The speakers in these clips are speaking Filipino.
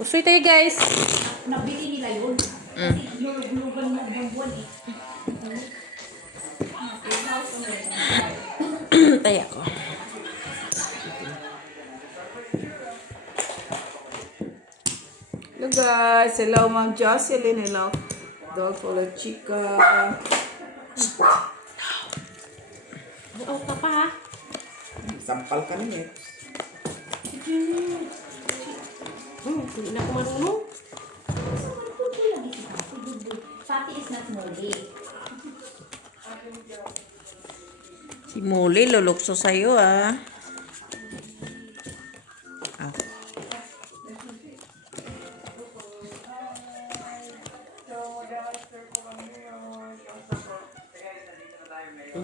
Usoy tayo guys. Nabili nila yun. Kasi lulugan mo ng buwan eh. Tayo ko. Hello guys, hello Ma'am Jocelyn, hello Dolfo Chica. Oo ka pa ha? Sampal ka niya. Hindi na ako marunong. Pati is not moldy. Si Muli, lulukso sa'yo ah. Ah.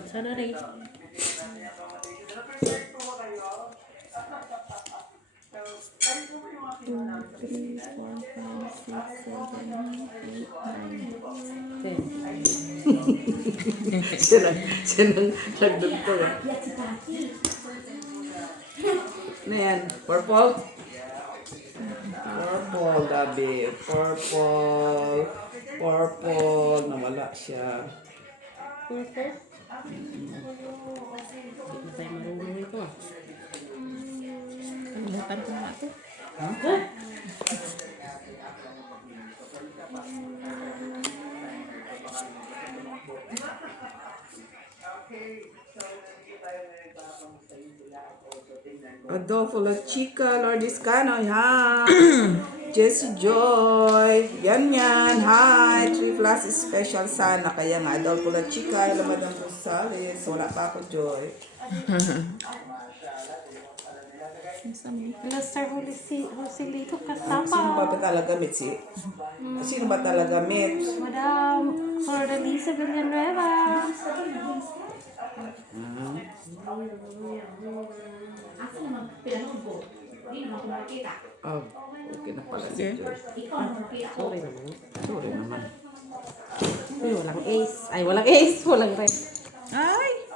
Sana rin. Siya nang nagdugtog. Ano yan? Purple? Purple, Dabi. Purple. Purple. Nawala siya. Hindi na tayo marunong ito ah. Kalimutan ko na ito. Huh? Adolfo La Chica, Lourdes Cano, yan. Jessie Joy, yan. Hi, 3 flashes special sana. Kaya nga, Adolfo La Chica, Lamadang Rosales. Wala pa ako, Joy. Hello, Sir Joselito Sino Kasapa. ba talaga, Mitzi? Sino ba talaga, Mitz? Madam Flordelisa Villanueva. Ako naman pinanood ko. Hindi naman ko nakikita. Oh, okay na pala si Joy. Ikaw naman nakikita ko. Sorry naman. Sorry naman. Uy, walang ace. Ay, walang ace. Walang red. Ay!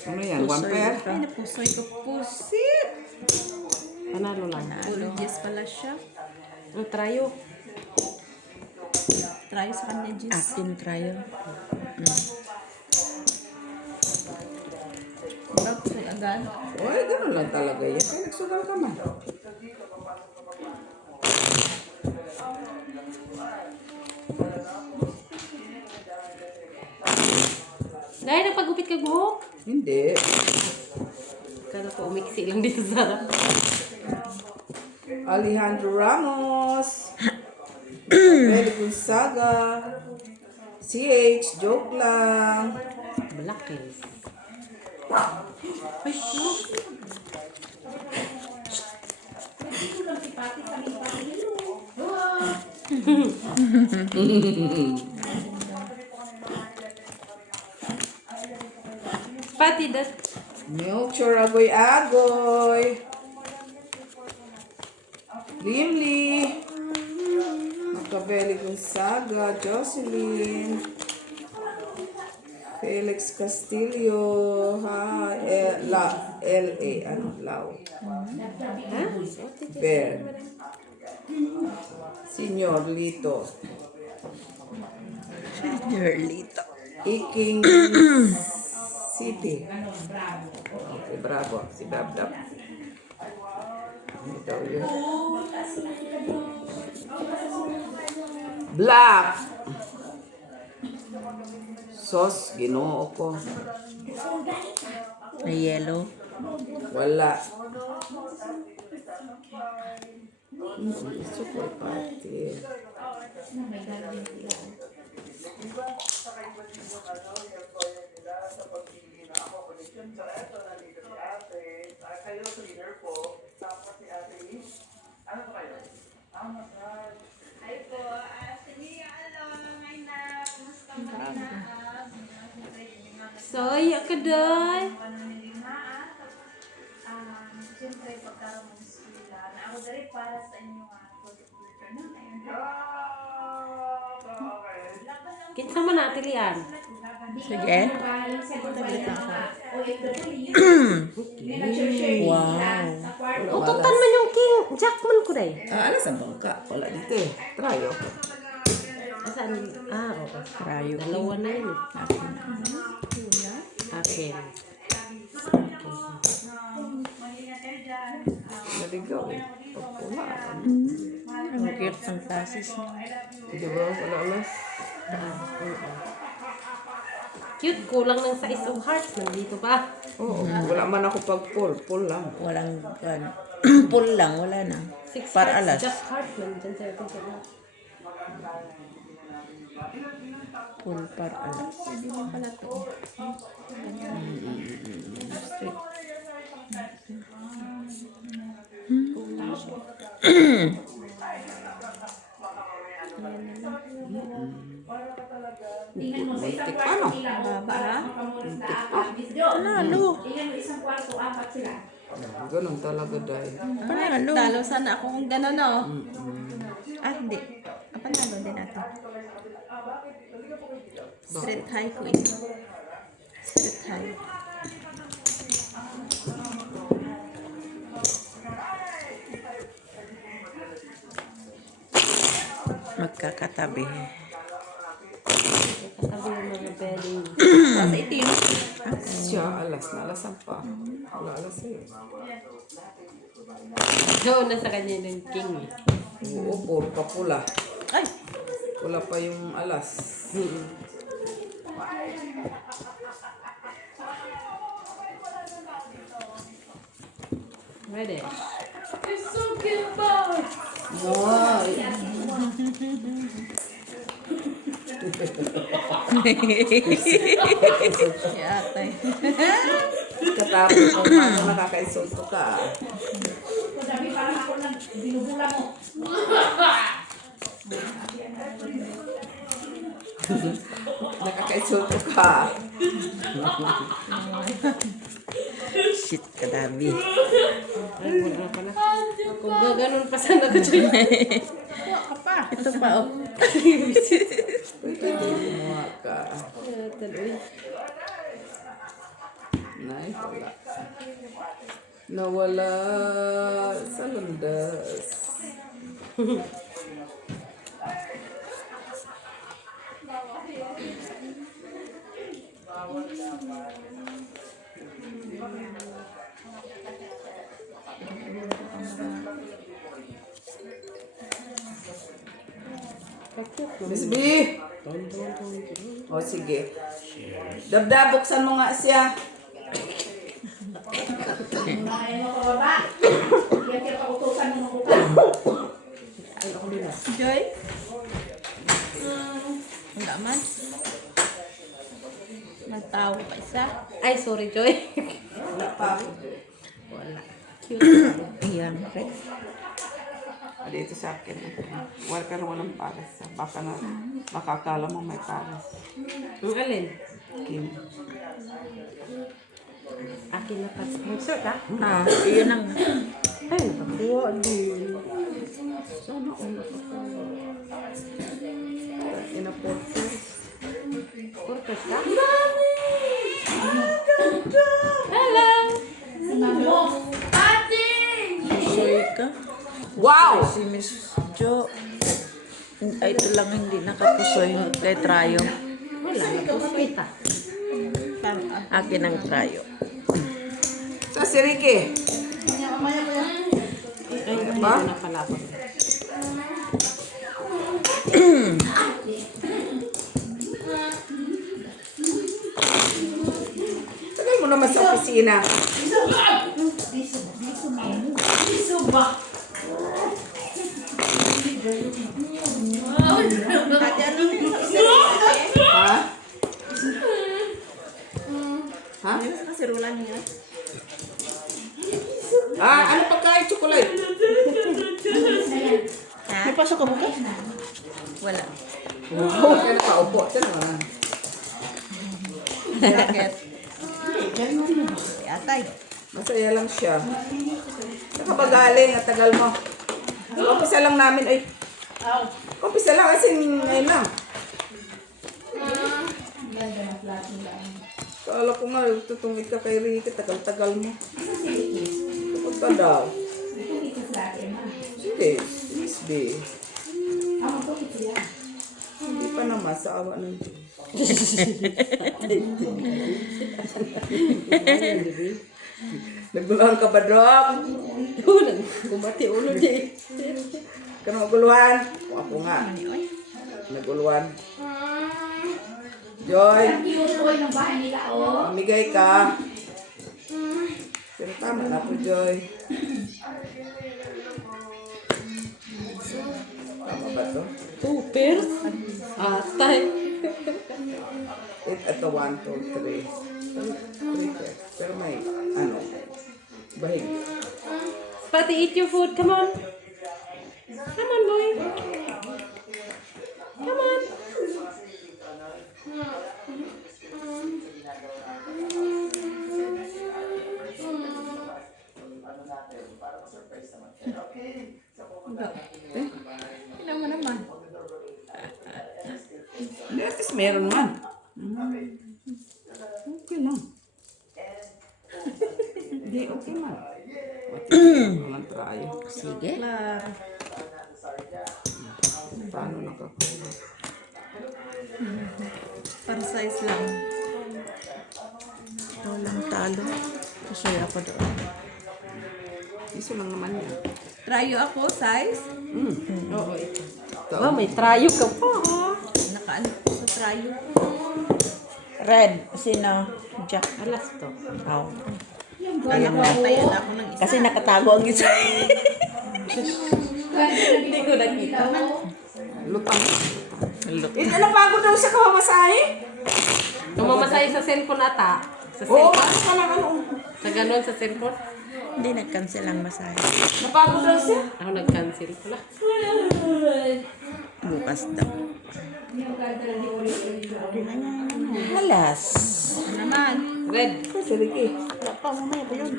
Ano yan, one pair? Ay, napusoy ko pusit. Panalo lang. Apologies pala siya. Ang trayo. Try sa kanya, Jis. Akin trayo. Bago ko agad. Oy, ganun lang talaga yan. Kaya nagsugal ka man. Gaya, nagpagupit ka buhok. Hindi. Kala ko umiksi lang dito sa harap. Alejandro Ramos. Freddy Gonzaga. CH, joke lang. Black ace. Ay, no. Dito lang si Pati sa amin pati nilo. Pati das. Milchor Agoy-Agoy. Limli. Machiavelli Gonzaga. Jocelyn. Felix Castillo. Ha, L.A. Ano? Lao. Bear. Senyor Lito. Nerlito. Iking City. Okay, bravo. Si Brab-Dab. Ito yun. Black. Sos, ginoo ko. Na yellow. Wala. Super party. Soy, ka doon. Siyempre, pagkaroon ng sila, na ako dali para sa inyo Kinsa man natin yan? Sige. Wow. Ututan man yung king. Jackman ko day. Alas ang bangka. Wala dito eh. Try oh. Asan? Oo. Rayo. Dalawa na yun. Akin. Naligaw eh. Pagpula. Ang cute ng tasis niya. Diba? Wala alas. Cute. Kulang ng size of hearts. Nandito pa. Oo. Wala man ako pag-pull. Pull lang. Walang pull lang, wala na. 6 Para hearts. alas. Just heart. Nandyan sa ito. Pull para alas. Hindi mo pala to. Straight. Muntik pa no? Baba ha? Muntik pa. Panalo. Ganun talaga dahil. Panalo. Talo sana ako kung gano'n no. Ah, hindi. Panalo din natin. Straight high ko ito. Straight high. Magkakatabi. Katabi yung mga bedding. Sa itim. Siya, alas na alasan pa. Wala alas eh. Doon na sa kanya ng king. Oo, puro pa pula. Ay! Wala pa yung alas. Ready? Wow! Yatay. Katapos kung paano nakakaisulto ka. Nakakaisulto ka. Shit, kadabi. Ay, wala pala. Kung gaganon pa sana ka dyan. Ito pa, oh. Pwede gumawa ka. Tuloy. Nay, wala. Nawala sa landas. Miss B! O sige. Dabdab, buksan mo nga siya. Joy? Wala man. Magtawa pa isa. Ay, sorry, Joy. Wala pa. Wala. Ayan, okay. Dito sa akin. Wala ka na walang pares. Baka na makakala mo may pares. Ang alin? Kim. Akin na pa. Mag-sort ha? Ah, iyon ang... Ay, nakakuha din. Sana all nakakuha. Ina-porters. Porters ka? Soy ka. Wow! Si Miss Jo. Ay, ito lang hindi nakapusoy kay Trayo. Wala, napuswit ha. Akin ang Trayo. Sa si Ricky. Ay, hindi Ba? ko na pala ako. Tagal mo naman sa opisina. Ha? Ha? Kasirulan niya. Ah, ano pagkain? Chocolate? May pasok ka bukas? Wala. Oo, kaya nakaupo. Tiyan naman. Bakit? Atay. Masaya lang siya. Saka ba galing at tagal mo? Umpisa lang namin. Ay, umpisa lang kasi ngayon lang. Kala ko nga, tutungit ka kay Ricky, tagal-tagal mo. Kapag ka daw. Sige, Isbe. Hindi pa naman sa awa ng Diyos. Naguluhan ka ba, Dok? Kumati ulo di. Kano maguluhan? Ako nga. Naguluhan. Joy, Kinutuloy ng bahay nila, oh. mamigay ka. Pero tama na po, Joy. Tama ba to? Super. Atay. Ito, 1, 2, 3. 3 pairs. Pero may, ano, bahig. Pati eat your food. Come on. Come on, boy. Come on. Tignan mo naman. Hindi, at least meron man. Okay lang. Hindi, okay man. Walang tayo. Sige. Paano nakakuha? Para size lang. Ito lang talo. Kasi ako doon. Iso lang naman yan. Tryo ako, size. Oo, ito. Oh, may trayo ka pa. Nakaano ko sa tryo. Red, sino? Jack. Alas to. Oh. Kaya ko tayo na ako ng isa. Kasi nakatago ang isa. Hindi ko nakita. Lutang. Napagod daw siya kamamasahe? Namamasahe sa cellphone ata. Sa Oo, cellphone. ano ka lang, ano? Sa ganon sa cellphone. Hindi nag-cancel ang masahe. Napagod daw siya? Ako nag-cancel. Wala. Bukas daw. Halas. Ano naman. Red. Kasi Ricky. Mamaya pa yun.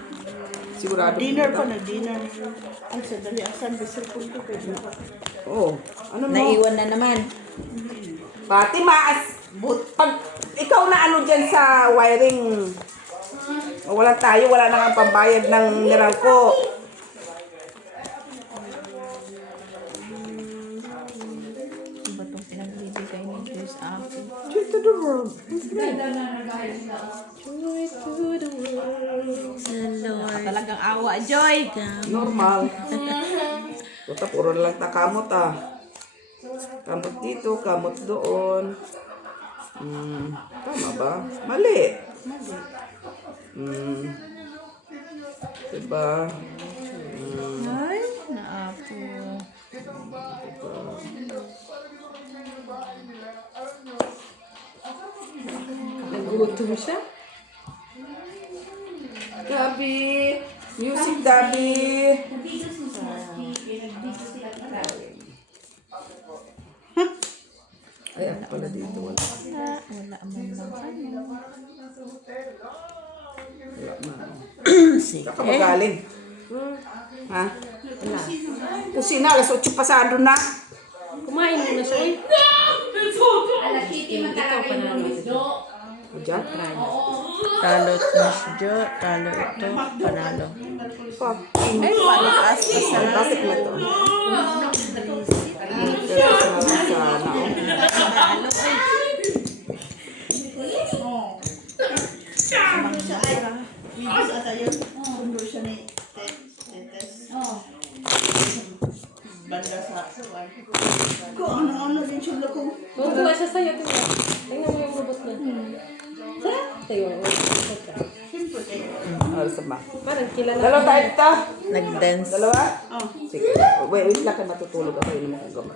Sigurado. Dinner pa, nag-dinner. Ang sadali, asan ba cellphone ko? Oo. Ano mo? Naiwan na naman. Pati maas. Pag ikaw na ano dyan sa wiring, wala tayo, wala na nga pambayad ng mineral ko. Ano ba itong pinagbibigay ni Diyos akin? Check to the world. Talagang awa, Joy. Normal. Tuta, puro na lang takamot ah. Kamot dito, kamot doon. Tama ba? Mali. Diba? Ay, naapo. Nagutom siya. Gabi! Music, Gabi! Ay, ako pala dito. Wala. Wala man lang ano. Wala na. Sige. Saan ka magaling? Ha? Kusina, alas 8 pasado na. Kumain mo na siya. Uy. Alas Kitty man talaga yung gusto. Diyan? Talo Miss Jo, talo ito, panalo. Fucking. Ay, palikas pa sa Bakit na to? Pero sana. Nalo, ay. Tuwa siya sa'yo. Tingnan mo yung robot niya. Sarap. Tayo. Alas ba? Parang kilala. Dalawa tayo dito. Nag-dance. Dalawa? Sige. Wait lang kayo matutulog ako. Inom akong gamot.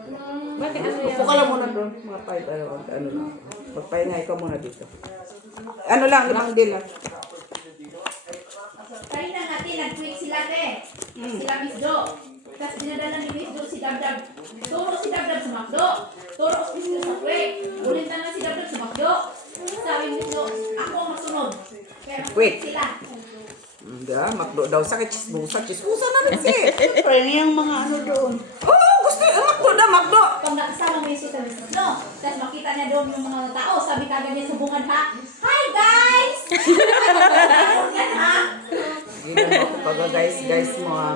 Bakit ano yan? Upo ka lang muna doon. Mga 5, ano lang. Magpahinga ikaw muna dito. Ano lang, limang din lang. Kanina natin, nag-tweet sila, te. Sila Miss Do. Tapos dinadala ni Miss Do si Dabdab. Turo si Dabdab sa McDo. Turo si Miss Do sa Quake. Ulit na lang si Dabdab sa McDo. Sabi ni Miss Do, ako ang masunod. Kaya Wait. sila. Hindi makdo daw sa chismosa. Chismosa na rin siya. Siyempre, yung mga ano doon. Oo, gusto yung makdo na, makdo. Pag nakasama mo yung si Miss Do, tapos makita niya doon yung mga tao. Sabi kagad niya sa bungad ha, "Hi guys!" Yan ha. Ginawa ko pag guys mo ha.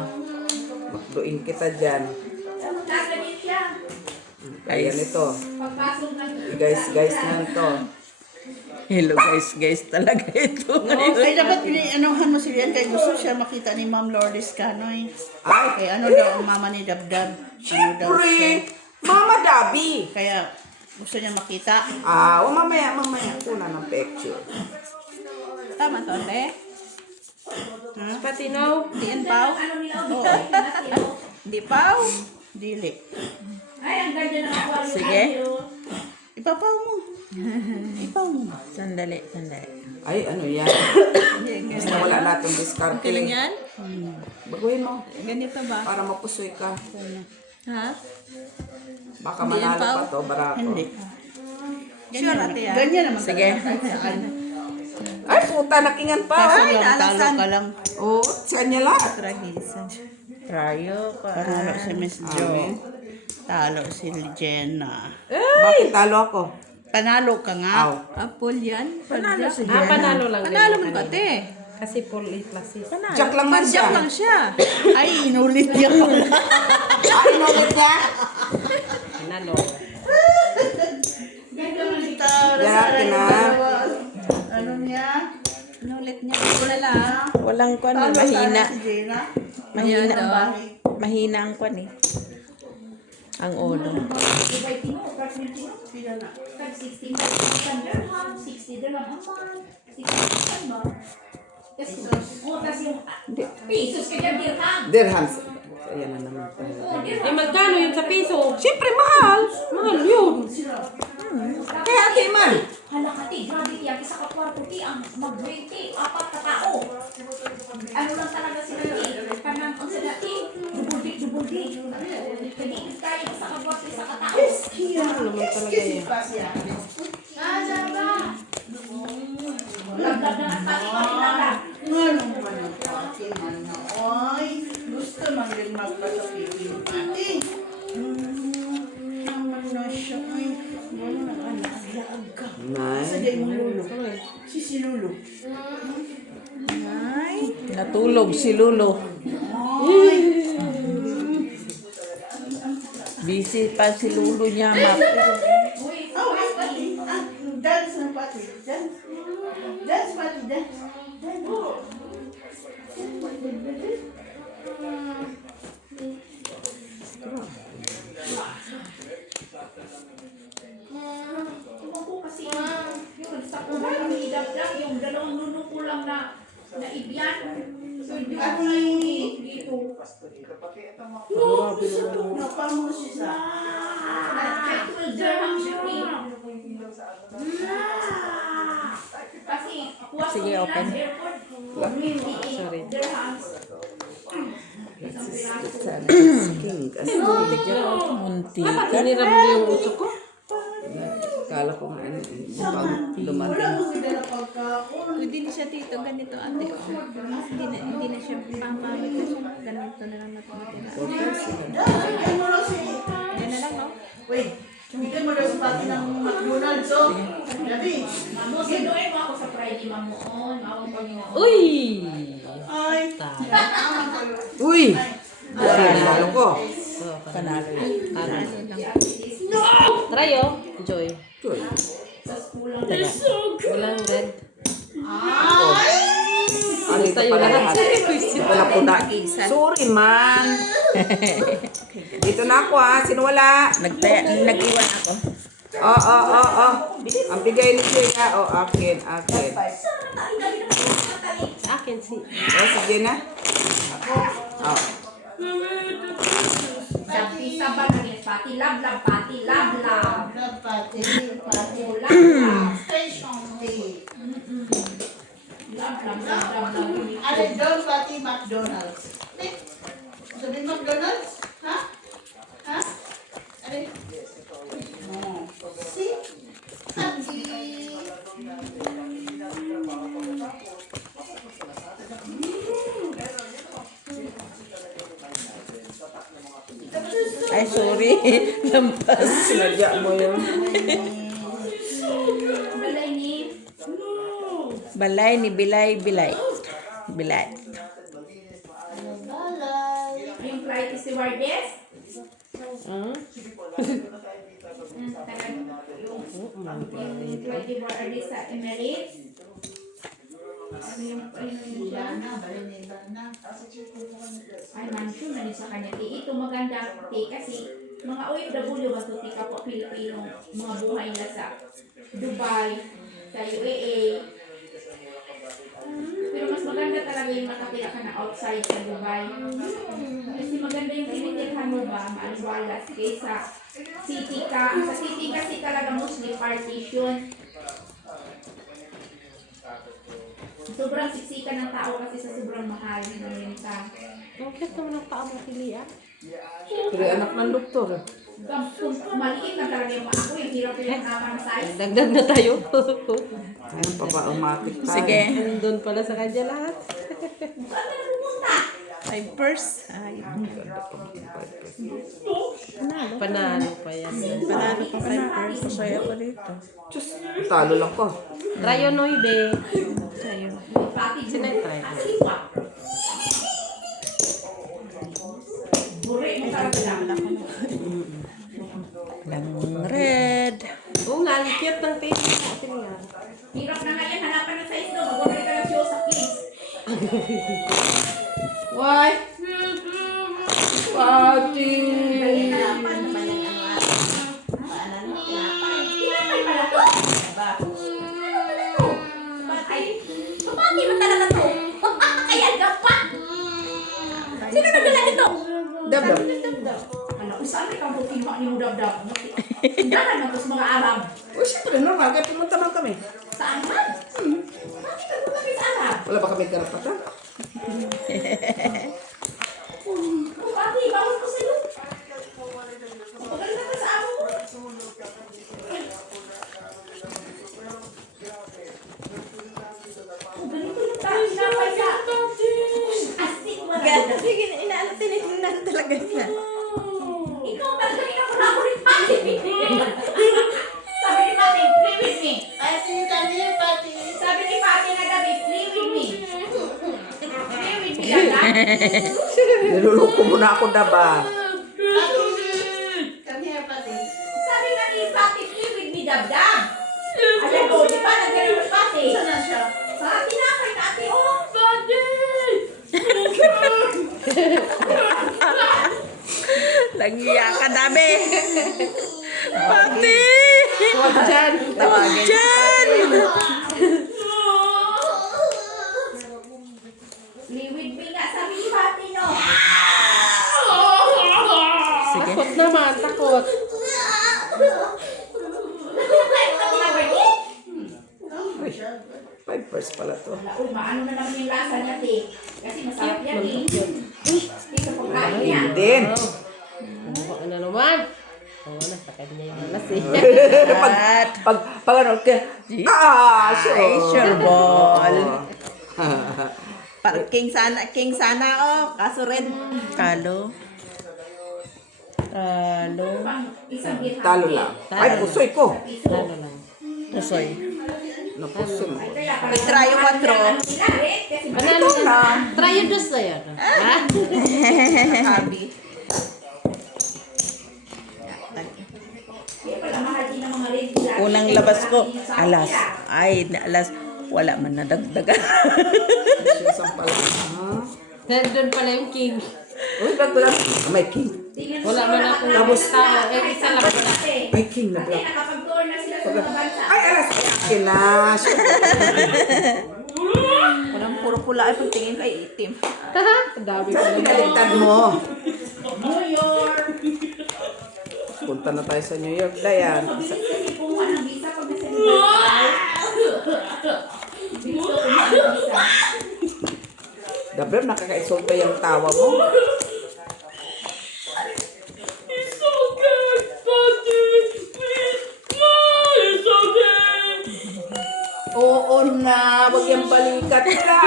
Makduin kita dyan. Kagad siya. Kaya nito. Pagpasok ng Guys na to. Hello guys talaga ito. Ay, dapat anuhan mo si Rian kaya gusto siya makita ni Ma'am Lourdes Canoy. Ay, Kaya ano daw ang mama ni Dabdab? Ano daw siya? siyempre! Mama Dabi! Kaya gusto niya makita. Mamaya. Kuna ng picture. Tama to, ate? Patinaw. Di yan pao? ano nila o Di pao? Dili. Ay, ang ganda ng aquarium. Sige. Ipapaw mo. Ipaw mo. Sandali. Ay, ano yan? Basta wala natin diskarte. Galing yan? Baguhin mo. Ganito ba? Para mapusoy ka. Ha? Baka Hindi yan, manalo Pao? pa to, barako. Hindi. Sure, ate, ah. Ganyan naman. Sige. Ay, puta, nakingan pa. Kaso Ay, lang, talo ka lang. oh, sa kanya lahat. Trahisan. Trayo pa. Panalo si Miss Jo. Talo si Jenna. Bakit talo ako? Panalo ka nga. Aw. Apple yan. Panalo si Panalo lang. Panalo din. mo ka, te. Kasi Paul A plus is. Jack lang man siya. Padyak lang siya. Ay, inulit niya pala. Ay, inulit niya. Panalo. Yan, na. Ano niya? Inulit niya. Wala lang. Walang kwan eh, mahina. Si Jenna. Mahina Ayan, ba? Mahina ang kwan eh. Ang ulo. Sila na. 16 dirham, 60 dirham a month, 60 ba? Tas yung pesos kaya dirham. Dirhams. Ayan na naman tayo. Eh, magkano yun sa piso? Siyempre, mahal. Mahal yun. Kaya, ate man. Hala ka, ti, grabe ti, ang isa ka kwarto ti, ang mag-20, 4 na tao. Ano lang talaga sila ti, kanang ang sila ti, dubuldik. Kanigit tayo sa kwarto, isa ka tao. Ano naman talaga yan? Nasa ba? Laglag na ang tali pa nilala. Ano man ang pati man na. Ay, gusto man din magpasapili yung pati. Naman na siya. Ay, wala na anak-alag ka. Sa Nay. day mo lulo. Si Lulu. Ay. Natulog si Lulo. Ay. Busy pa si Lulo niya, map. Oh, ay, pati. Dance na pati. Dance. Dance pati, dance. Ewan ko kasi yung sa kulang ni Dabdab, yung dalawang nuno ko lang na ibiyan. So, hindi ko na yung dito. Napamo siya sa... 12 dirham siya eh. Kasi, kuha ko Sige, nila open. sa airport. 28 dirhams. King. Kasi Munti. Hiniram mo yung uso ko? kala ko nga, mukhang dumating. Pwede na siya dito, ganito ate. Hindi na siya pangkamit na siya. Ganito na lang matira. Yan na lang, no? Wait, bigyan mo daw sa pati ng McDonald's, oh. Gabi. Mamo, sinuin mo ako sa Friday, mamoon. Mawang Panginoon. Uy! Ay. Uy! Lalo ko. Panalo yun. Try oh. Joy. Uy. Walang red. Ano ito pala lahat? Wala po na. Sorry, man. Dito na ako ha. Sino wala? Nag-iwan ako. Oh. Ang bigay ni Jaya. Oh, akin. Sa akin si. Oh, sige na. Oh. Sa ba naging pati lab, pati lab. Pati. Oh, lab. Station day. Lab. Ano doon pati McDonald's? Sabi McDonald's? Ha? Ano? See? Happy. Ay, sorry. Lampas. Sinadya mo yun. Balay ni Bilay Bilay. Bilay. Yung flight stewardess. Ah? Yung flight stewardess sa Emirates. Ano yung siya? Ay, mansion na din sa kanya. Ito maganda kasi mga OFW ba ito ka po Pilipino mga buhay na sa Dubai, sa UAE. Pero mas maganda talaga yung nakatira ka na outside sa Dubai. Kasi maganda yung tinitirhan mo ba, maaliwalas kaysa city ka. Sa city kasi talaga mostly partition. Sobrang siksikan ng tao kasi sa sobrang mahal ng renta. Bakit naman ang paa mo pilihan? Pero anak ng doktor. Kung maliit na talaga yung ako, yung hirap yung naman size. Dagdag na tayo. Ayun pa ba, umatik tayo. Sige. Doon pala sa kanya lahat. Saan na pupunta? Ay, purse. Ay, Panalo pa yan. panalo pa kay purse. Masaya ko dito. Diyos, talo lang ko. Trionoide. Sa'yo. Pati Sinay-try. Asipa. Buri mo talaga lang. Lang red. Oo nga, ang cute ng taste natin nga. Hirap na nga yan, hanapan ng size no. Mag-order ka ng show sa kids. Why? Pati! Tinapay pala to. Ay, pati mo talaga to. Kaya pa. Sino nagdala nito? Dab-dab. Ano, saan kang putinwa ni mo dab-dab? Tindahan mo to sa mga Arab. O, siyempre, normal. Kaya pumunta lang kami. Saan man? Bakit ka pumunta sa Arab? Wala ba kami karapatan? Oh, ate, bawal ko sa'yo. Maganda ka sa amo mo. Oh, ganito yung tinapay sa... Astig mo na. Sige, inaano, tinignan talaga niya. Ikaw talaga pinapura ko rin pati. Sabi ni Pati, play with me. Sabi ni Pati na gabi, play with me. Play with me, Dada. Niluluko mo na ako, daba. Sabi nga ni Pati, play with me, Dab-Dab. Alam mo, di ba, nagkaroon ng Pati? Sa atin na, kay Ate, oh, Pati! Nagiya ka dami. Pati! Huwag dyan. Tawagin. Diyan! Play with me nga, sabi ni Pati, no? Sige. Takot naman, takot. Uy, 5 pala to. Uy, maano na naman yung lasa niya, te. Kasi masarap yan, eh. Isa pagkain niya. Din. Ano na naman? Oo, nasa kanya yung alas eh. Pag ano, kaya, sure. Ay, sure ball. King sana, oh. Kaso red. Talo. Talo. Isang gitna. Talo lang. Ay, pusoy ko. Ano lang. Pusoy. Napusoy mo. Itrayo 4. Panalo na. Tryo dos na yan. Ha? Abi. Unang labas ko, alas. Ay, alas. Wala man nadagdagan. Isang pala. Ha? Nandun pala yung king. Uy, ba't lang? May king. Wala man akong labos tao. Eh, isa lang wala. May king na Kasi black. nakapag-tour na sila sa mga bansa. Ay, alas. Kinash. Parang puro pula ay pagtingin ay itim. Ang dami Saan pala. pinalitan mo? New York. Punta na tayo sa New York, Dayan. Mabilis kasi kumuha ng visa pag nasa Dubai. Bilis ko kumuha ng visa. Dabrem, nakaka-insulta yung tawa mo. Oo na, wag yung balikat ka.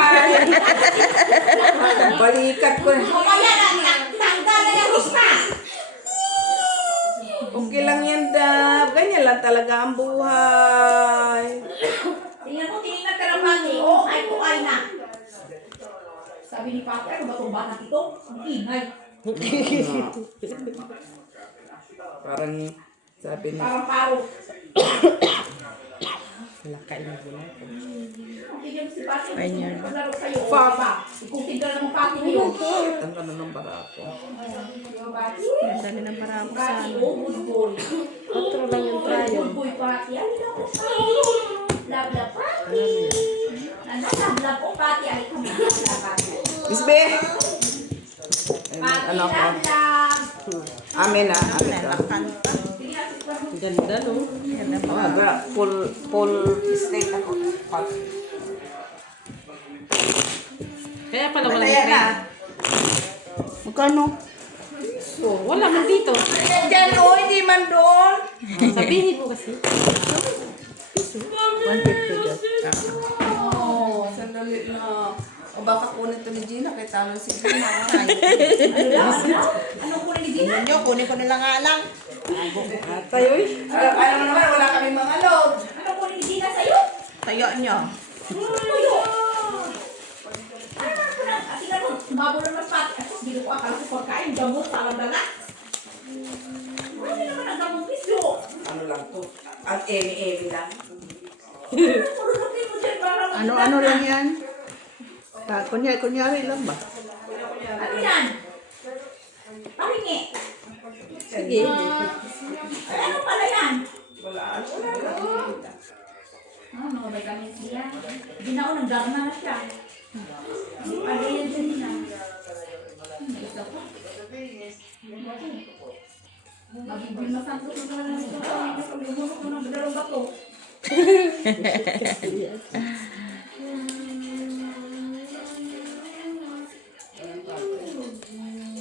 Balikat ko. Mamaya na, tanggal na yung gusta. Okay lang yan, Dab. Ganyan lang talaga ang buhay. Tingnan ko, tinignan ka Pati, oh, ay ko ay na. Sabi ni Pati, ano ba itong bata ito? Ang ingay. Parang sabi niya, Parang paro. Laka na muna. Bigyan mo si Pati, Ayun. maglaro kayo. O, diba? Ikutin ka lang ng Pati niyo. ang ganda ng barako. Ganda rin ang marami sa Pati, oh, good boy. Otro lang yung trayo. Good boy, Pati. Ay, naku. Love, Pati. Love, oh, Pati. Ay, kami. Love, Pati. Miss B! Pati, Ano ko? love. Amin na, amin ka. Ang ganda, no? Full steak ako. Kaya pala walang Ayan na. tray. Magkano? Oh, wala man dito. Diyan, oh, hindi man doon. Sabihin mo kasi. 150 doon. Oh, sandali na. O baka kunin ito ni Gina, kay talo si Gina. Anong kunin ni Gina? Nyo, kunin ko nila nga lang. Tayo eh. Alam mo naman, wala kaming mga log. Anong kunin ni Gina sa'yo? Tayo nyo. Tuyo. Tingnan mo, sumabo na mas Pati. At least, ko akala ko pagkain, gamot, parang dala. Hindi naman ang gamot, pisyo. Ano lang to? Ang emi-emi lang. Pulutin mo dyan para Ano lang yan? Kunyari lang ba? Ano yan? Pahingi. Sige. Ay, ano pala yan? Wala. Ano, may kami siya. Ginaon, nagdama na siya. Ano yan siya nila? Isa pa. Magiging masanto ko na lang ito. Pag-umunok ko ng dalawang bato.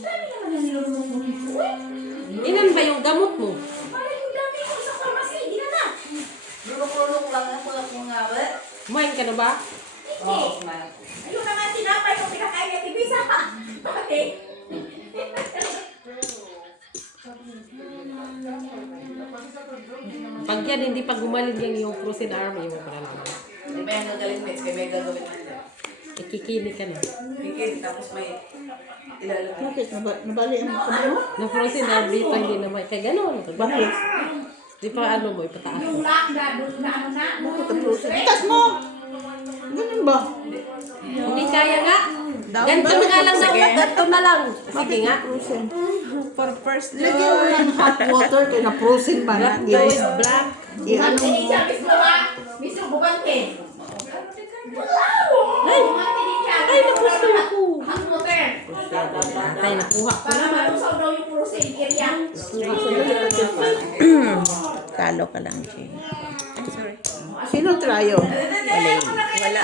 Dami naman yung nilulunok mo nito eh. Ilan ba yung gamot mo? Parang yung dami ko sa pharmacy. Hindi na na. Lulok-lulok lang ako nga ba? Kumain ka na ba? Hindi. Ayun na nga tinapay ko pinakain niya tibisa. Bakit? Pag yan, hindi pa gumaling yan yung frozen army mo para lang. Di ba yung gagaling mix? Kaya may gagawin natin. Ikikini ka na. Kikit, tapos may ilalagay. Bakit? Nabali ang kamay mo? Na frozen army pa hindi naman. Kaya gano'n. Bakit? Di pa ano mo, ipataas. Yung lock na doon na ano na. Itas mo! Ganun ba? Hindi kaya nga. Ganito na nga lang dapat. Ganito na lang. Sige nga. For first Lagyan mo ng hot water kaya na-frozen ba na? Black is black. I-ano Hindi mo. siya, Miss Loa. Miss Loa, bubante. Ay! Bubante din siya. Ay, napuso ko. Hot water. Ay, nakuha ko Para naman. malusaw daw yung puro same area. Talo ka lang, Jay. Sino trayo? Wala.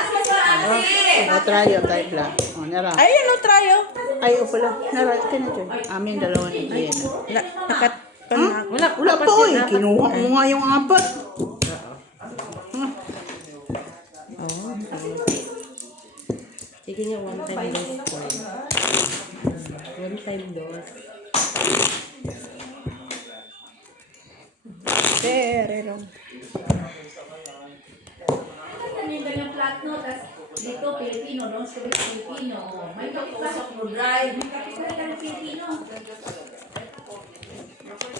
O, trayo, tayo black. O, nara. Ay, ano tayo? Ay, o pala. Nara, ka na dyan. Amin, dalawa ni Gina. Nakat... Wala, Wala pa, oy. Kinuha mo nga yung apat. Oh, sige nga, one time dose ko. One time dose. pero... Ano yung ganyang flat no? Tapos dito, Pilipino. Doon sa Pilipino. May kapit mo drive. May kapit ka ng Pilipino.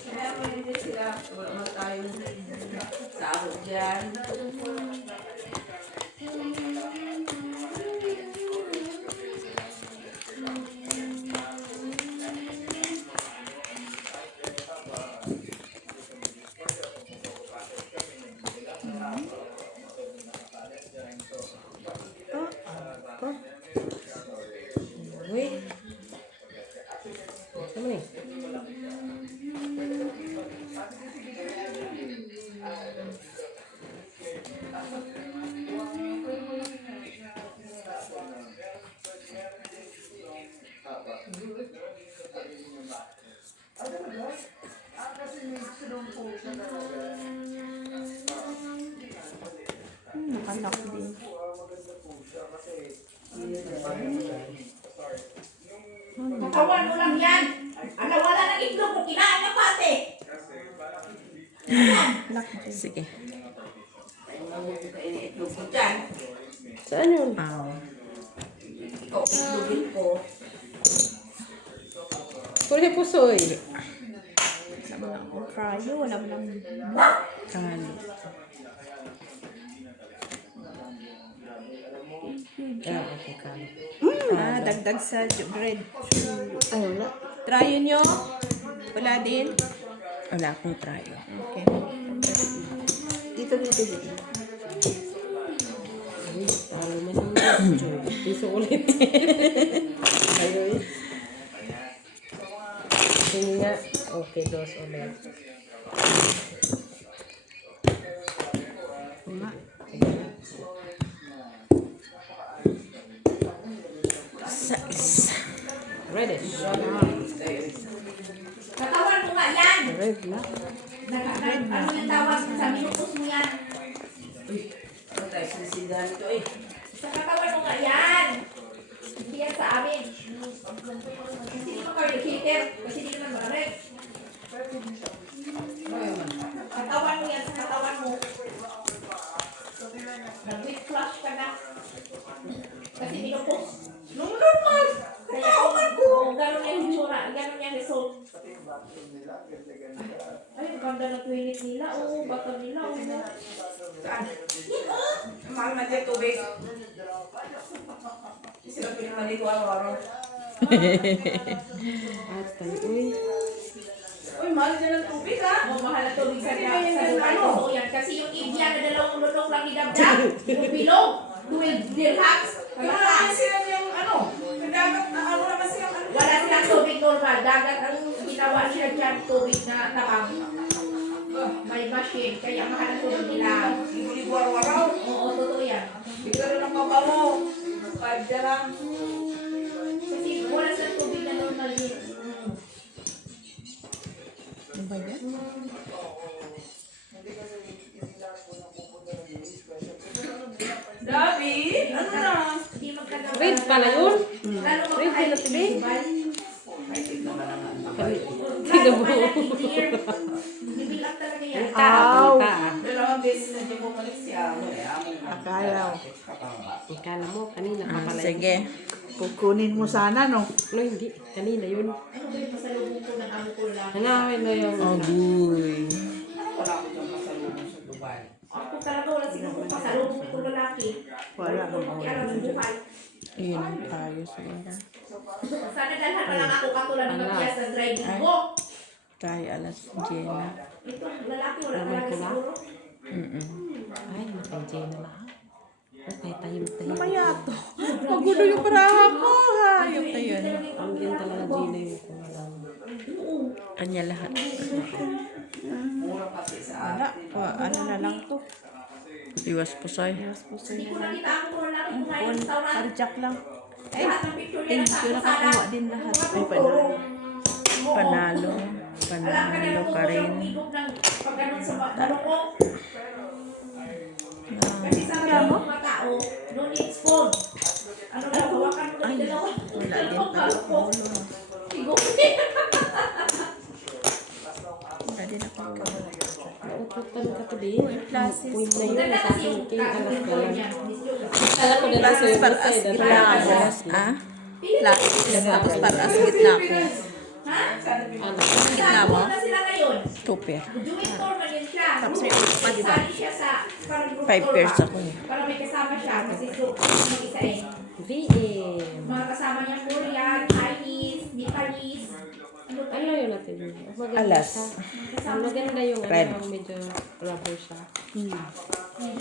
Kaya pwede din sila. Wala naman tayong sahod dyan. Uy. Sama ni. nakalak din. Katawan mo lang yan. Ano, wala nang itlog mo. Kinain na pati. Sige. Mabuti ka iniitlog ko dyan. Saan yun? Aw. Kulay pusoy. Sabi na ako, fryo, wala mo lang. Kalo. Okay ka. Dagdag sa bread. Ay, wala. Try nyo. Wala din. Wala akong tryo. Okay. Dito. Ay, talo man yung piso ulit. Ayun. Sige nga. Okay, dos ulit. Sais. Ready. Katawan mo nga yan. Red na. Ano yung tawag? Sa minupos mo yan. Sa katawan mo nga yan. Hindi yan sa amin. Hindi naman kayo filter. Kasi hindi naman makarek. Katawan mo yan sa katawan mo. Nag-weak flush ka na. Kasi minupos. Normal! Katawan ko! Ganon yung itsura. Ganon yung result. Ay, ang ganda ng toilet nila. Oo, batang nila. Oo. Mahal na dyan tubig. Sila pinamaligo araw-araw. At tayo, uy. Uy, mahal dyan ang tubig ha? Oh, mahal na tubig sa Dubai. Totoo yan. Kasi yung India na dalawang lulong lang ni Dabdab. Yung bilog. 12 dirhams. Wala naman sila yung dagat na naman silang Wala silang tubig normal. Dagat ang ginawa sila dyan. Tubig na tabang. May machine. Kaya mahal na tubig nila. ligo araw-araw. Oo, totoo yan. Bigla rin ang mabaho. 5 lang. Kasi wala silang tubig na normal yun. Ano ba yan? Dabi, ano na? Hindi magkagawa. Red pala yun. Lalo Red makakain na sa tubig. Dubai. Tingnan mo. Bibilak talaga yan. Ka, ka. Dalawang beses na dyan bumalik siya. Akala ko. Ikala mo, kanina pa pala. Sige. Kukunin mo sana, no? No, hindi. Kanina yun. Ano ba yung pasalubong ko ng amo ko lang? Hanapin mo yung... Agoy. Wala ko dyan masalubong sa Dubai. Ako talaga wala siguro pasalubong itong lalaki. Wala. Kung makialam ng buhay. Ayun tayo siguro. Sana dalhan pa lang ako katulad ng Matias sa driving ko. Tayo alas 10 na. Itong lalaki wala Naman talaga ko lang. siguro. Ay, nakay na lahat. Okay, tayo. Kaya to. Magulo yung paraha ko. Hayop na yun. Ang din talaga Gina yung kung alam. Kanya lahat. Mura kasi sa Wala. Ano na lang to. Iwas po sa'yo. Hindi ko nakita ako kung lalaki kumain ng restaurant. Carjack lang. Lahat ng picture niya Thank you. Nakakuha din lahat. Ay, panalo. Panalo. Alam ka na Panalo po pa rin. yung igog ng pagganon sa malukok. Kasi sa mga tao, no needs phone. Ano na, hawakan mo na dalawa. Wala din pala. Malukok. Igog. Wala din ako. Nauputan ka tabi. Classes. Point na yun. Ganda Sa kasi akin, yung king alas ka picture lang. niya. Kala ko na lang Classes sa'yo. para as Sa'yo, gitna dahil- ako. Ah? Classes. Tapos para as gitna ako. Ha? Ano? Gitna mo? na sila ngayon. Tuper. Doing tour din siya. Tapos may ulit pa, di ba? Sali siya sa parang group 5 tour pairs ba? ako eh. Para may kasama siya. Kasi so, mag-isa eh. VM. Mga kasama niya Korean, Chinese, Nepalese. Ano pa Ano yun? yun natin? Maganda Alas. siya. Ang maganda yung Red. ano, medyo rubber siya. Hindi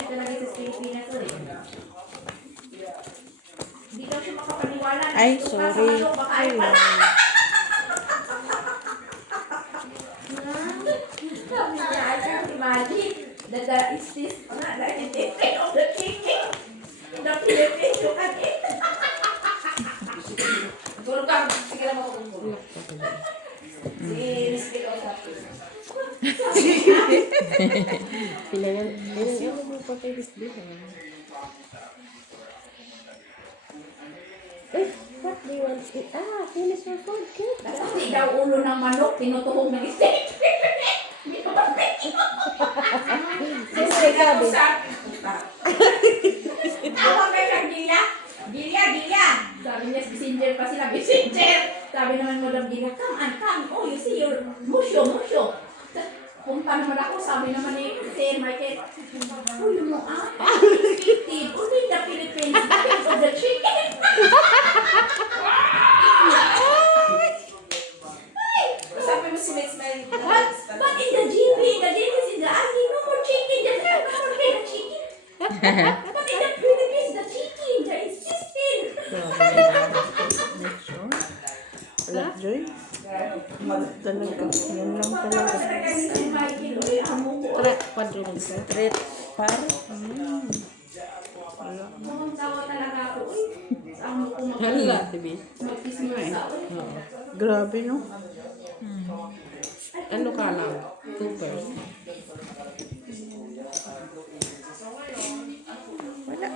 talaga sa Pilipinas to eh. Hindi daw siya makapaniwala. Ay, Dito ka sorry. Sa manok, baka ay pala. Sabi niya, I can't imagine that that is this, that is this kind of the thinking in the Philippines. You can eat. Tulog ka. Sige lang ako. Si Rizky ka sa Pilangan. Ano mo pa kay Disney? Eh, what do you want to eat? Ah, finish your food, kid. Kasi daw ulo ng manok, tinutuhog ng steak. Hindi ko ba Sino may sabi? Tawag kayo Sabi niya, messenger pa sila, messenger. Sabi naman mo Madam Gina, come. Oh, you see your musyo. Punta naman ako, sabi naman ni Sir Michael, uy mo chicken, only the Philippines, of the chicken. Sabi mo si Miss May. But in the GP, the is in the army, no more chicken, there's no more chicken. But in the Philippines, the chicken, there is 15. Wala, Joy. Talaga. Yan lang talaga. Quadruple set. Street par. Tawa talaga ako, uy. Saan mo kumakain? Hala, tibi. Magkismisa, uy. Grabe, no? Ano ka lang? Super. Wala.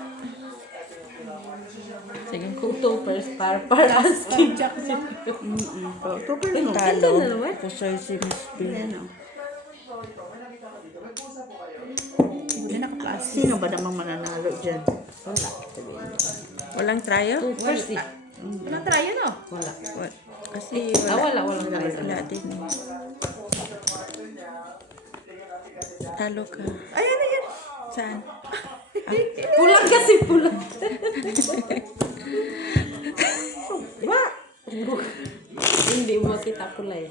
Sige, kung toppers para asking Jackson. Super no. Ganda na naman. Pusoy si Miss B. Buti naka-plus. Sino ba namang mananalo dyan? Wala. Walang tryo? Toppers eh. Walang try yun, oh. Wala. Kasi Walang wala tryo. din. Talo ka. Ay, ano yan? Saan? Pulang kasi pulang. Ba? Hindi mo kita kulay.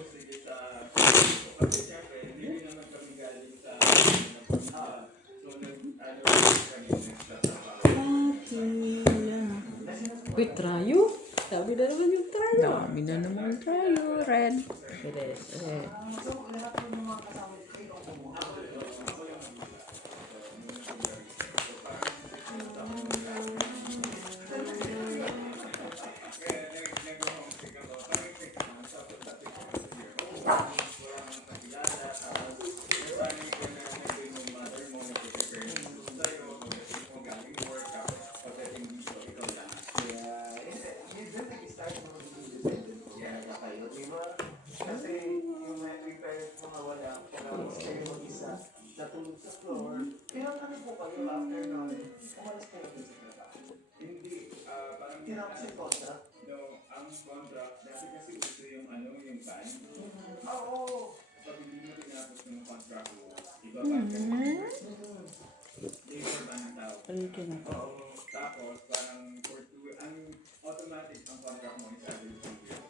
Wait, trayo? Sabi na naman yung trayo. Dami na naman tryo. Red. Yes.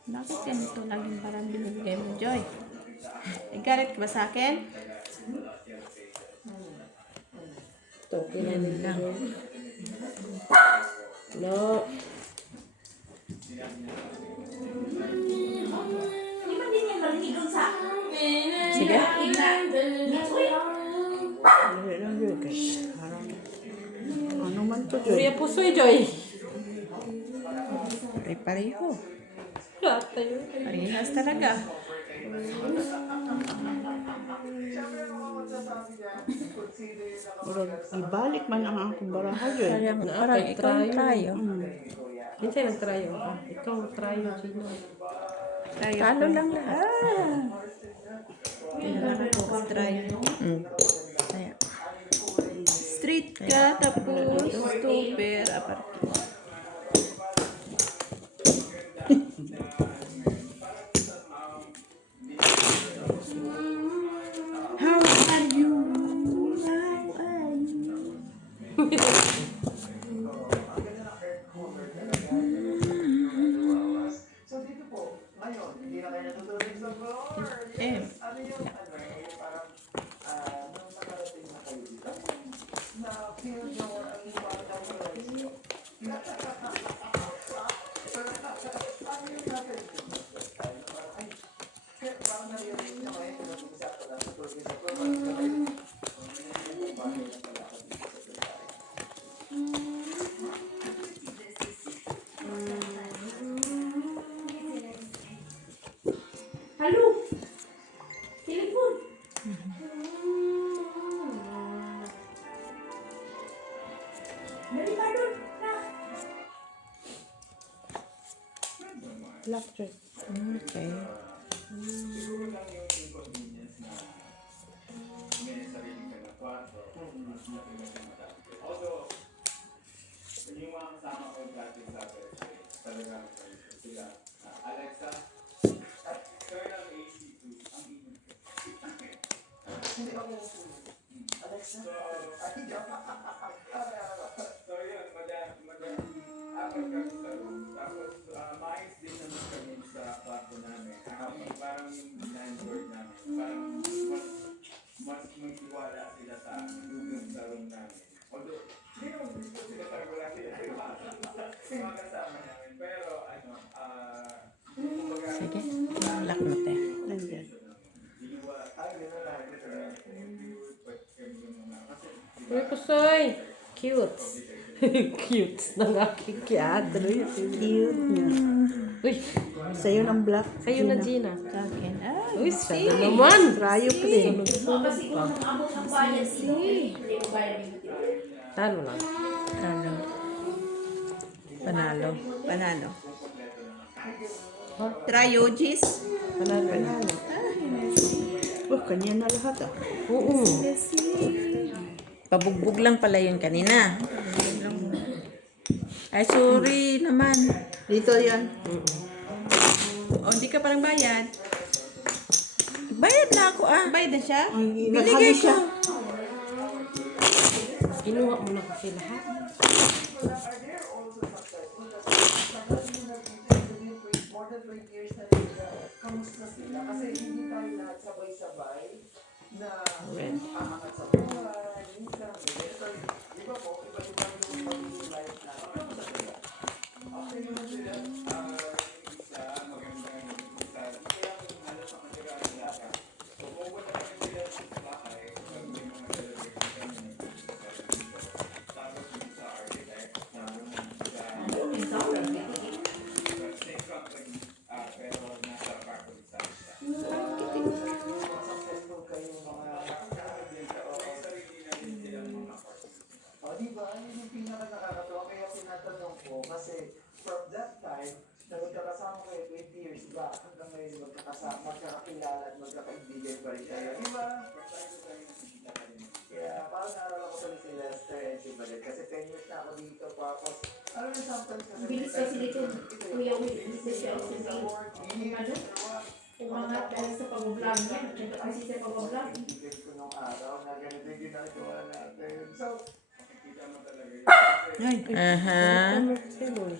Bakit ganito laging parang binibigay mo, Joy? Nagalit ka ba sa akin? Ito, kinanin lang. No. Hindi man din yan marinig dun sa... Sige. Ano man to, Joy? Kuya Pusoy, Joy. Pareho. Lahat tayo. Parehas talaga. Ibalik man ang akong baraha, Joy. Parang ikaw ang tryo. Minsan nag-tryo. Ikaw tryo, Gino. Talo lang lahat. Kailangan ko try. Kaya. Street ka, tapos stopper, aparte. How are you? How are you? So dito po, ngayon, hindi na kayo natutulog sa floor. Eh, Ano yung ano, yung parang nung nakarating na kayo dito, na feel nyo ang parang nyo. Ano yung natin? Ay, kaya parang narinig na kayo kung nag-usap pala sa tulog sa floor. Halo? Telepon? Dali pa doon. Na. Black Joy. Okay. Although, yung mga kasama ko yung practice sa talagang Hindi ako Alexa. Ay, hindi ako. So yun, apat kami sa room. Tapos maayos din naman kami sa kwarto namin. Parang yung landlord namin. Parang mas magtiwala sila sa amin yung sa room namin. Although, hindi naman gusto sila sa wala sila sa mga kasama namin. Pero kumbaga, Sige, lock mo te. Nandiyan. Ay, gano'n lang. Uy, Pusoy! Cute! Cute ng aking cat. Cute niya. Uy, Sa'yo ng black. sa'yo na, Gina. Sa akin. Ah, Uy, siya na naman! Rayo pa din. Baka siguro nung abot ng bayad sino, hindi mo bayad yung Talo lang. Ano? Panalo. Panalo. Trayo, Jis. Panalo. Oh, kanya na lahat ah. Oo. Pabugbog lang pala yun kanina. Ay, sorry naman. Dito yan. O, di ka parang bayad. Bayad na ako Bayad na siya? Ay, Binigay naghali ko. siya. Kinuha mo na kasi lahat. More than 20 years na rin sila. Kamusta sila? Kasi hindi tayo lahat sabay-sabay na aangat sa buhay. Minsan, di ba po, iba-iba yung magiging life na. Kamusta sila? okay naman sila. Isa, magandang isa. Kaya halos ang matira ang lahat. So, pupunta kami sila sa bahay. Pag may mga celebration kami. Tapos yung sa architect. Sa same company. Pero nasa apartment sa isa. Successful kayong mga May sarili na din silang mga apartment. O, di ba? Yun yung pinaka nakakatawa. Kaya tinatanong ko, kasi from that time, na magkakasama kayo 20 years back, hanggang ngayon magkakasama, magkakakilala at magkakaibigan pa rin kayo. Di ba? Yeah, parang naalala ko tuloy si Lester and si Badet. Kasi 10 years na ako dito, tapos, alam mo, sometimes kasi... Bilis kasi dito, Kuya Will, bilis siya ako sa ano? Umangat dahil sa pag-vlog niya. Nagkita kasi sa pag-vlog. Kaibigan ko nung araw na ganito yung ginagawa natin. So, Makikita mo talaga yun. Aha. Ano kasi mo? Yung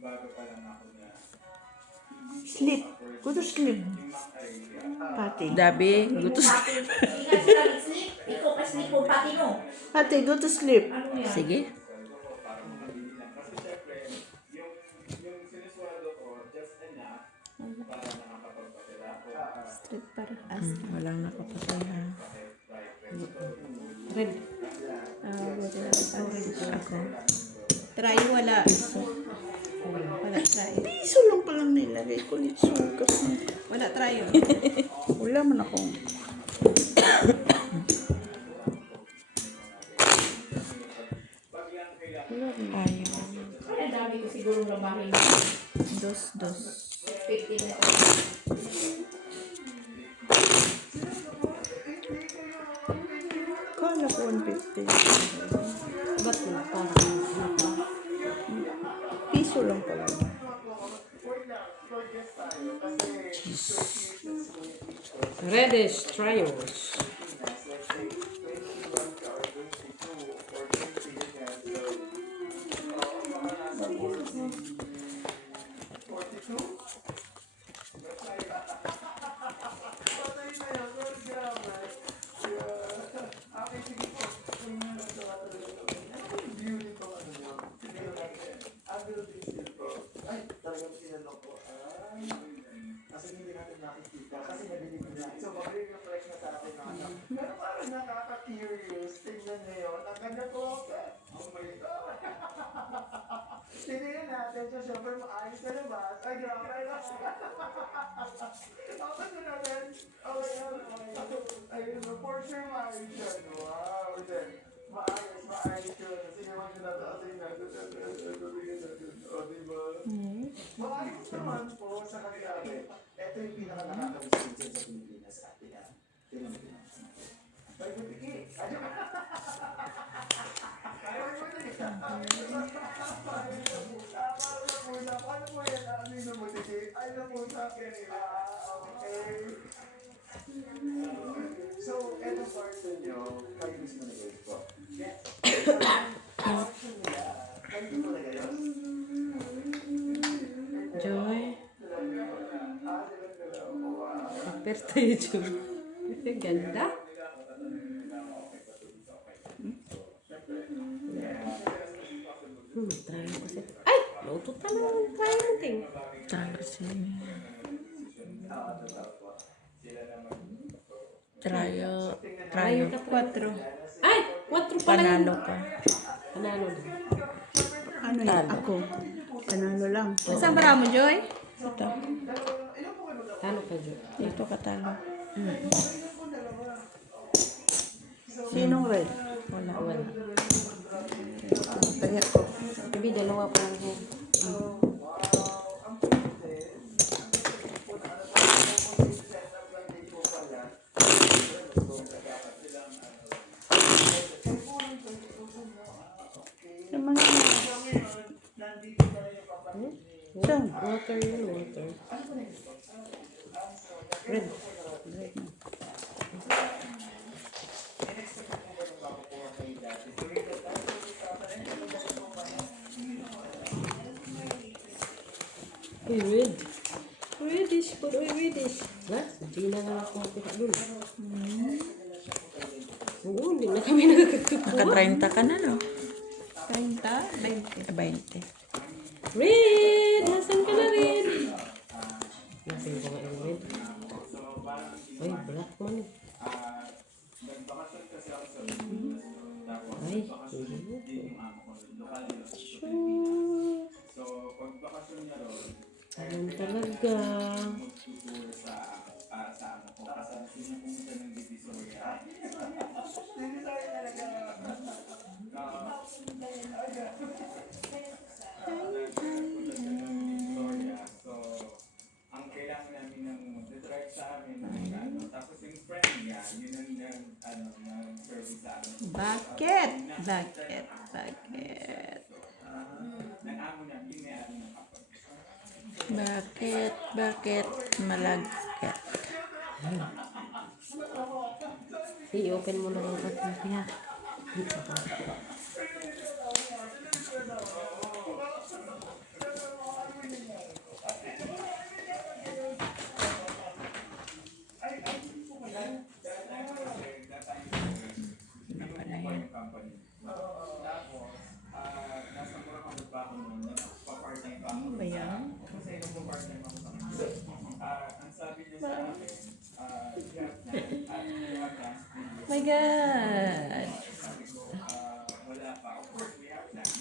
bago pa lang ako na Sleep. Go to sleep. Pati. Dabi, gutos. Ingat sila mag-sleep. Ikaw pa sleep mo pati mo. Pati, go to sleep. Ano yan? Sige. parang mabili lang. Kasi syempre, yung siniswaldo ko, just enough para nakakapagpatila ako. Straight para. Walang nakapatay ha. Red. Ako. Try wala. Wala try. Piso lang palang nilagay ko ni sukas. Wala try yun. Wala man akong. Ayaw. Ang dami ko siguro ng bahay. Dos. 15 na. Kala ko 150. Ba't na? Parang Piso lang pala. reddish triangles. Ay, talagang sinanong ko. Kasi hindi natin nakikita. Kasi nabili ko na. So, mag-reflect na sa atin ng ano. Pero parang nakaka-curious. Tingnan niyo yun. Ang ganda po. Oh my God. Tingnan natin. So, syempre, maayos na labas. Ay, grabe. Open na natin. Okay, ayun. For sure, maayos yan. Wow. Then, maayos yun. Sige, wag na natin. O, diba? Maayos naman po sa kanila. Ito yung pinaka nakakabisig dyan sa Pilipinas atin. Tingnan mo. Ay, butiki. Ayun. Ayaw mo na yan. Paano po yan? Ano yung butiki? Ay, na po sa akin. Okay. So, eto po. mismo nag-wait po. Ganito talaga yun. Joy. Kapir tayo, Joy. Ganda. Try ko kasi. Ay! Luto talaga. Try mo, ting. Talo siya. Trayo. Trayo. 4. Ay! 4 pala yun. Panalo ka. Panalo din. Ano yun? Talo. Ako. Panalo lang. Saan bara mo, Joy? Ito. Talo ka, Joy. Dito ka talo. Sinong red? Wala. Wala. Kaya ko. Bibi, dalawa pa lang yan. Saan? Water yun, water. Red. Uy, red. Reddish po, uy, reddish. Wala, hindi na nga ako makita dun. Oo, hindi na kami nagkakakuha. Naka-30 ka na, no? 30? 20. 20. Red! Nasaan ka na, Red? Nasaan ko nga yung red? Ay, black man eh. Nagbakasyon kasi ako sa tapos Ay, din yung amo ko, lokal nila sa So, pag bakasyon niya ron, ayun talaga. magtuturo sa amo ko. Kasi gusto niya pumunta ng Divisoria. Divisoria. So, ang kailangan namin ng mag-drive sa amin, tapos yung friend niya, yun ang nag-service sa amin. Bakit? Bakit? Bakit? Ng amo niya, yun may ano ng kapag. Bakit? Bakit malagkit? I-open mo lang ang kapit niya. Yung company. Tapos, nasa Boracay pa ako noon, nagpa-part-time pa ako. Ano ba yan? Kasi nagpa-part-time ako sa kanila. Ang sabi niya sa akin, you have plans to do. My God! Sabi ko, wala pa. Of course, we have plans.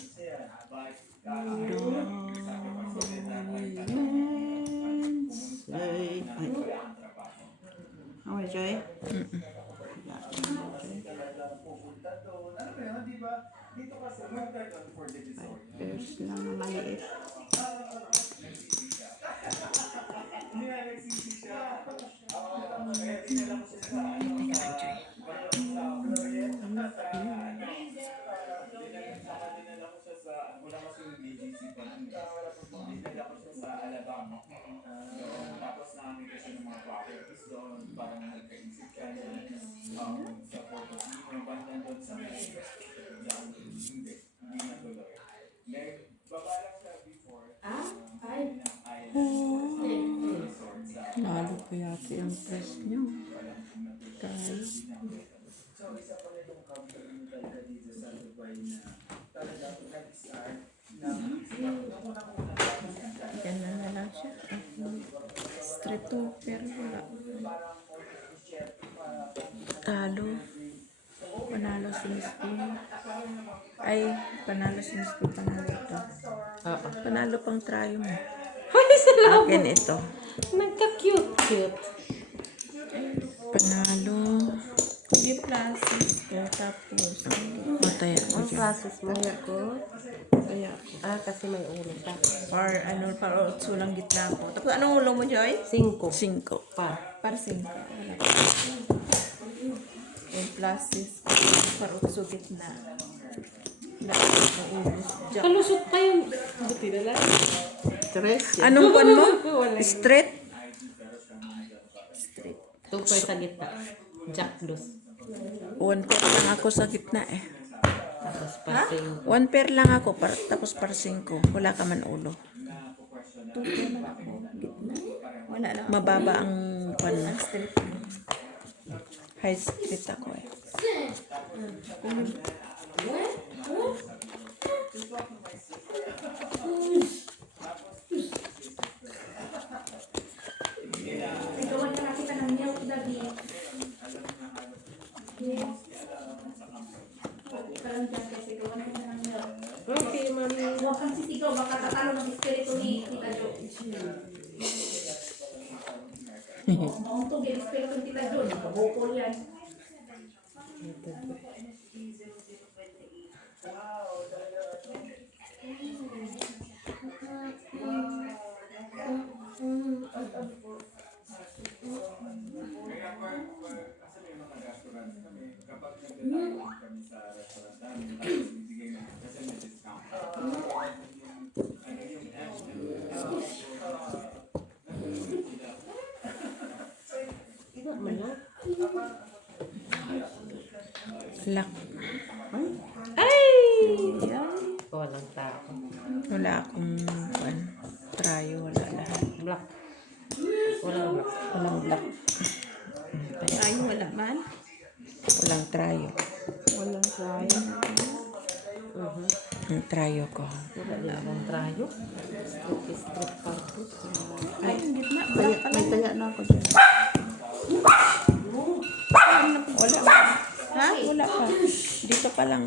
But, Oh, Joy? Pupunta doon. Ano ba yun, di ba? Dito kasi, mag-tartan for the resort. Pairs lang na maliit. hindi na nagsisi siya. Kaya dinala ko siya sa dinala ko siya sa, wala kasi yung BGC pa nun. Dinala ko siya sa Alabama. Tapos namin kasi ng mga properties doon, parang nagkaisip ka sa photos. Yung banda doon sa hindi na tuloy. Nagbabalak siya before. Lalo po yata yung press nyo. Tayo. So, isa pa rin yung company talaga dito sa Dubai na talaga nag-start na Yan na lang siya. Street to, pero wala. Talo. Panalo si Miss P. Ay, panalo si Miss P. Panalo ito. Panalo pang trayo mo. Ay, salamat. Akin ito. Nagka-cute-cute. Panalo. Yung plastic ko, tapos Mataya ko Ang dyan. process mo ko. kaya Kasi may ulo siya. or ano, para sulang gitna ko. Tapos anong ulo mo, Joy? 5. 5. Pa. Para 5. Wala pa. Yung plastic, para utso gitna. Kalusot pa yung buti na lang. Tres. Anong pan mo? Wala. Straight? 2 sa gitna. Jack dos. 1 pair lang ako sa gitna eh. Tapos parsing. 1 pair lang ako, tapos parsing ko. Wala ka man ulo. Tuto man ako. Gitna. Wala lang. Mababa ang pan. Straight. High street ako eh. Ikawan ka nakita ng milk, Daddy. Yes. Parang dyan kasi ikawan ka ng milk. Okay, mami. Huwag kang sisigaw, baka tatalo ng espiritu ni Tita Jo. Mauntog yung espiritu ni Tita Jo. Nakabukol yan. Kaya kasi may mga restaurant kami, kapag nagtatawag kami sa restaurant namin, tapos bibigay na kasi may discount. Lock. Walang tao. Wala akong trayo, wala lahat. Black. Walang black. Walang lock. Tayo wala man. Walang trayo. Walang tayo. Ang trayo ko. Wala na akong trayo. Strip party. Ay, yung gitna. Black pala. May taya na ako dyan. Wala. Ha? Wala pa. Dito pa lang.